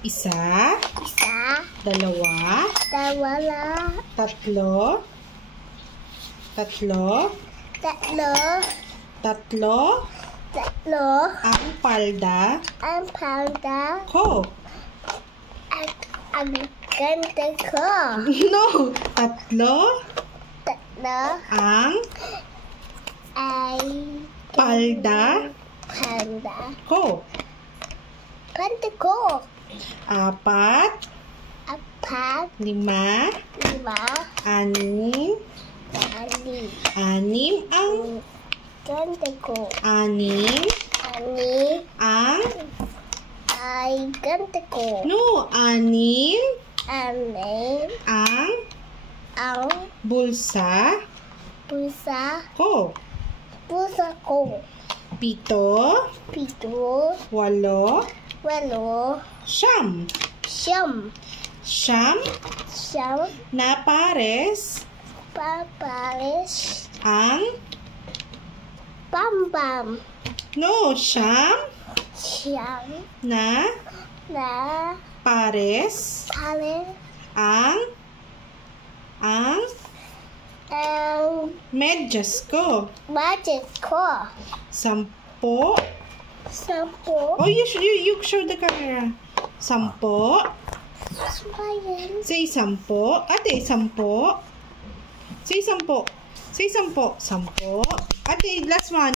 Isa. Dalawa. Tatlo. Ang palda. Ko. Ang ganda ko. No. Tatlo. Ang Ay palda. Ko. ganda ko. Apat. 5. 5, 6. 6. Ang Ganda ko. 6. Ang Ay ganda ko. no. 6. 6. Ang bulsa. Pusa Ko. ko. 7. 7. 8. 8. Siyam. Siyam. Na pares. Papalis. Ang Bam. no. Siyam. Na Na pares. palis. Ang Ang medyas ko. budget ko. 10. 10. Oh, you show the camera. 10. Smile. Say 10. Ate, 10. Say 10. Say 10. 10. Ate, last one.